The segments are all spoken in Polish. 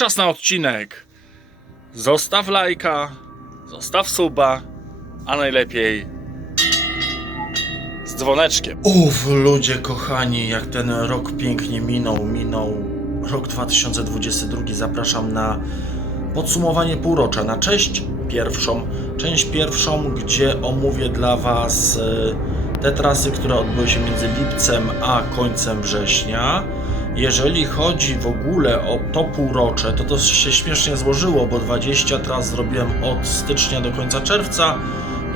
czas na odcinek. Zostaw lajka, zostaw suba, a najlepiej z dzwoneczkiem. Uff, ludzie kochani, jak ten rok pięknie minął, minął rok 2022. Zapraszam na podsumowanie półrocza, na część pierwszą. Część pierwszą, gdzie omówię dla Was y, te trasy, które odbyły się między lipcem a końcem września. Jeżeli chodzi w ogóle o to półrocze, to to się śmiesznie złożyło, bo 20 tras zrobiłem od stycznia do końca czerwca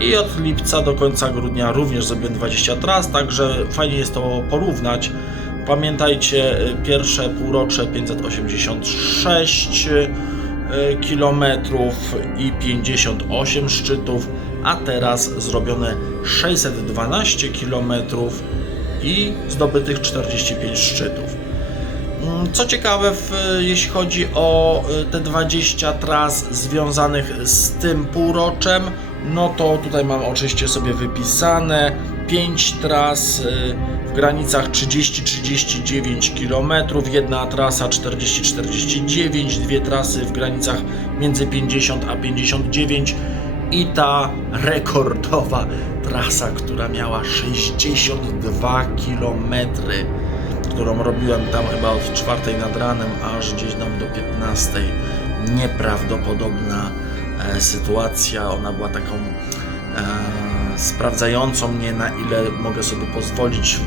i od lipca do końca grudnia również zrobiłem 20 tras, także fajnie jest to porównać. Pamiętajcie, y, pierwsze półrocze 586 kilometrów i 58 szczytów, a teraz zrobione 612 kilometrów i zdobytych 45 szczytów. Mm, Co ciekawe, jeśli chodzi o y, te 20 tras związanych z tym półroczem, no to tutaj mam oczywiście sobie wypisane. 5 tras y, w granicach 30-39 km, jedna trasa 40-49, dwie trasy w granicach między 50 a 59 i ta rekordowa trasa, która miała 62 kilometry którą robiłem tam chyba od 4 nad ranem aż gdzieś tam do 15. Nieprawdopodobna e, sytuacja. Ona była taką e, sprawdzającą mnie, na ile mogę sobie pozwolić,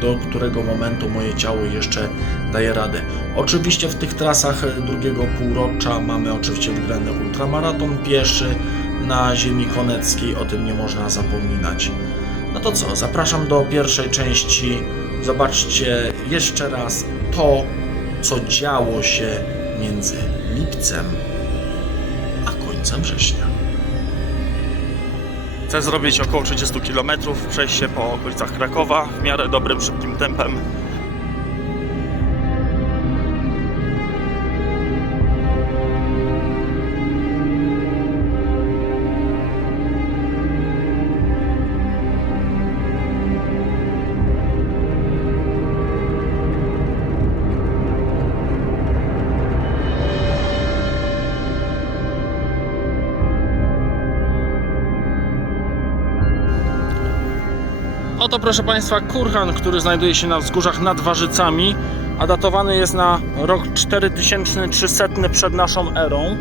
do którego momentu moje ciało jeszcze daje radę. Oczywiście w tych trasach drugiego półrocza mamy oczywiście wygrany ultramaraton pieszy na ziemi koneckiej, o tym nie można zapominać. No to co, zapraszam do pierwszej części. Zobaczcie jeszcze raz to, co działo się między lipcem a końcem września. Chcę zrobić około 30 km, przejść się po okolicach Krakowa w miarę dobrym, szybkim tempem. Oto proszę Państwa kurhan, który znajduje się na wzgórzach nad Warzycami, a datowany jest na rok 4300 przed naszą erą.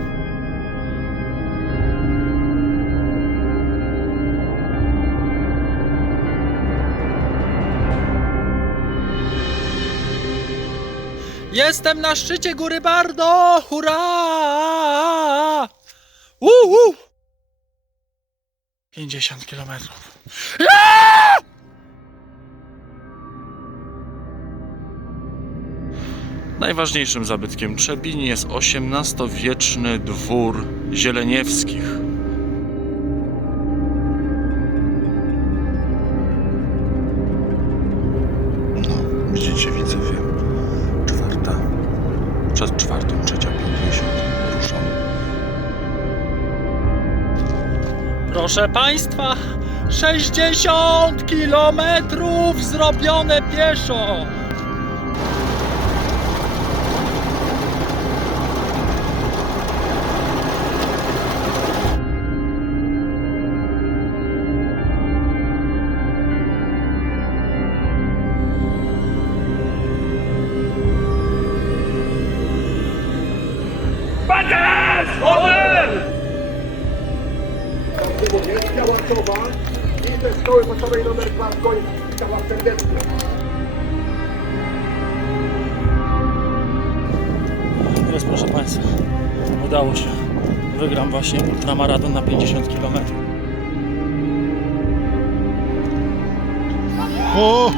Jestem na szczycie góry Bardo! Hurra! Uhu! 50 kilometrów. Najważniejszym zabytkiem Trzebini jest XVIII-wieczny dwór Zieleniewskich. No, widzicie widzowie, czwarta, przed czwartą, trzecia, pięćdziesiąt, ruszamy. Proszę Państwa, 60 kilometrów zrobione pieszo! Jest Łacowa i ze szkoły podstawowej nr 2 w Koniec. Witam Was serdecznie. Jest proszę Państwa, udało się. Wygram właśnie ultramaraton na 50 km. O,